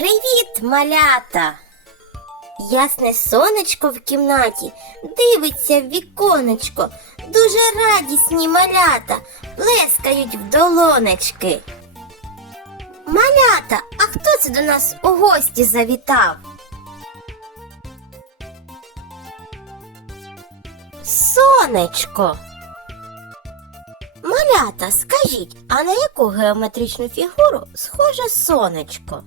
Привіт, малята! Ясне сонечко в кімнаті дивиться в віконечко. Дуже радісні малята плескають в долонечки. Малята, а хто це до нас у гості завітав? Сонечко. Малята, скажіть, а на яку геометричну фігуру схоже сонечко?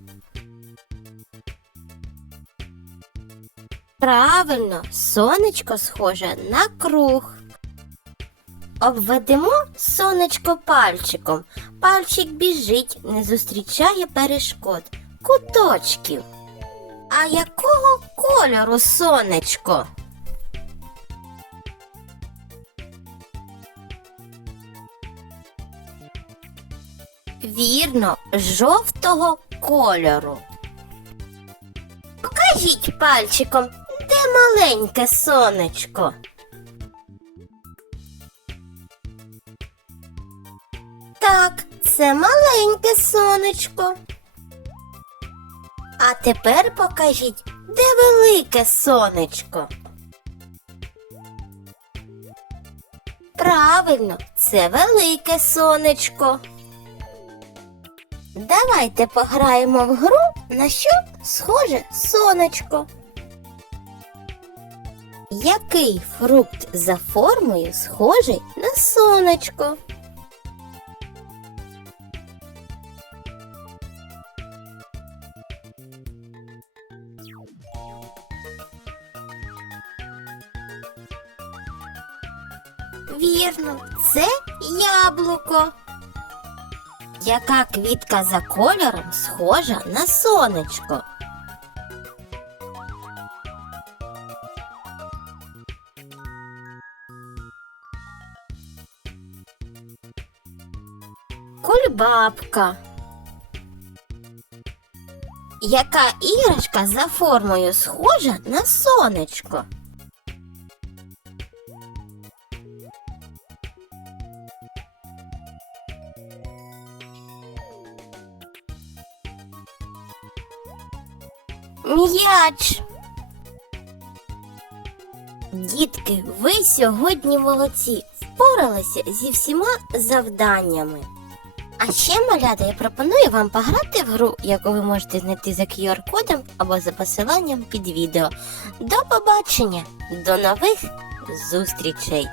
Правильно, сонечко схоже на круг. Обведемо сонечко пальчиком. Пальчик біжить, не зустрічає перешкод, куточків. А якого кольору сонечко? Вірно, жовтого кольору. Покажіть пальчиком, маленьке сонечко. Так, це маленьке сонечко. А тепер покажіть, де велике сонечко. Правильно, це велике сонечко. Давайте пограємо в гру, на що схоже сонечко. Який фрукт за формою схожий на сонечко? Вірно, це яблуко. Яка квітка за кольором схожа на сонечко? Кульбабка. Яка іграшка за формою схожа на сонечко? М'яч. Дітки, ви сьогодні молодці. Впоралися зі всіма завданнями. А ще, малята, я пропоную вам пограти в гру, яку ви можете знайти за QR-кодом або за посиланням під відео. До побачення! До нових зустрічей!